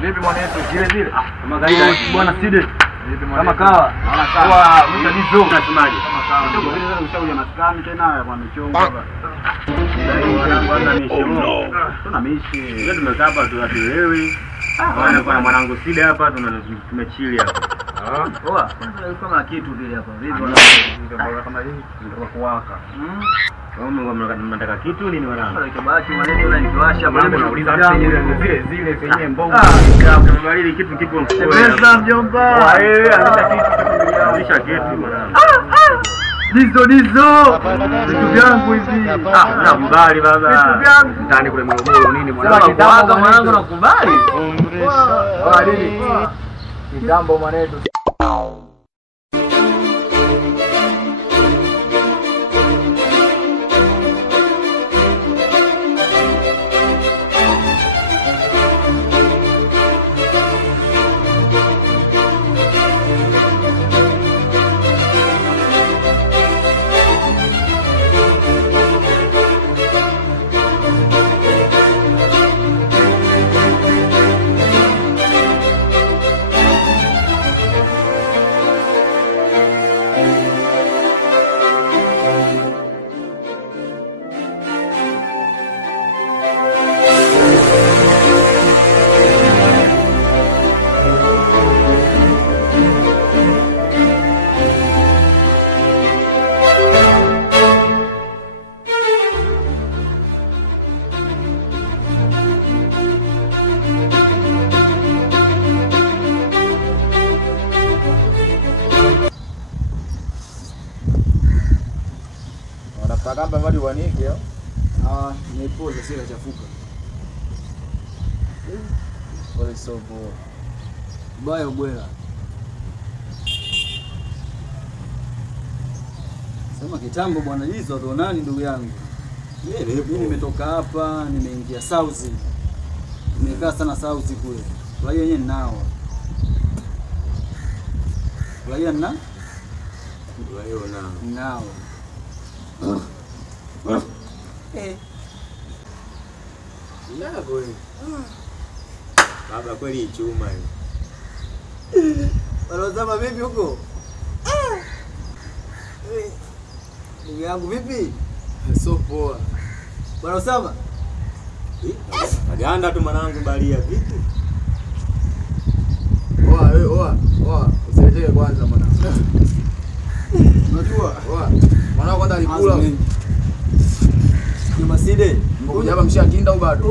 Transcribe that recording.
Vipi mwanetu zile? Kama kaida bwana Side. Kama kawa. Kwa mtadizo unasemaje? Kama kawa. Ndio vile vile ushauri maskani tena bwana michongo hapa. Kwanza ni shimo. Tuna mishi. Leo tumekaa hapa tuelewi. Bwana kwa mwanangu Side hapa tumechili hapa. Poa. Kwanza kama kitu vile hapa. Vipi bwana kama hii ndio kuwaka. Mnataka kitu nini wanangu? Kibaki mwanetu na nikiwasha Bwana nauliza zile zenye mbongo. Kama kitu kipo mfukoni. Pesa mjomba. Alisha kitu mwanangu. Dizo vitu vyangu hivi. Nakubali baba. Vitu vyangu ndani kule Morogoro nini mwanangu? Sema mwanangu nakubali. Kwa nini? Kitambo mwanetu. Kamba mali wanike yo. Nipoza sila chafuka. Pole sopo. Baya ubwela. Sema kitambo bwana hizo ndo nani ndugu yangu. Mimi nimetoka hapa, nimeingia South. Nimekaa sana South kule. Kwa hiyo yenyewe ninao. Kwa hiyo nina? Kwa hiyo nao. Baba kweli chuma hiyo. Wanasema vipi huko? Ndugu yangu vipi? So poa. Wanasema? Aganda tu mwanangu balia vipi? Oa. Usiletee kwanza mwanangu. Unajua? Mwanangu kwanza alikula. Ni Maside. Mkuja hapa mshakinda au bado?